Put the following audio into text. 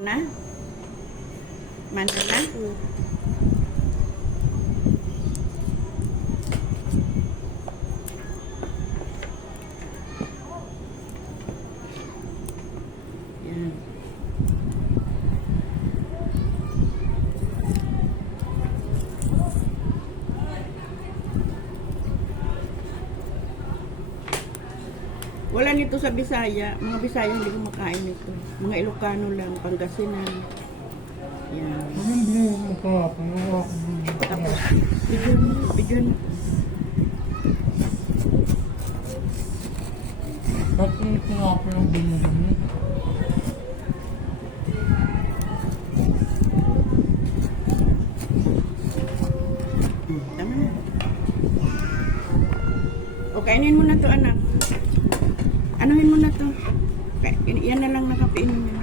Na? Mana na? Yan. Wala nito sa Bisaya. Mga Bisaya hindi kumakain nito. Mga Ilocano lang, Pangasinan. Yan. Hindi mo ka. Tapos, bigyan mo. Ba't ito nga ako yung binili? Tama na. O, kainin mo na to, anak. Anuhin mo na to. Yan na lang nakapiin mo.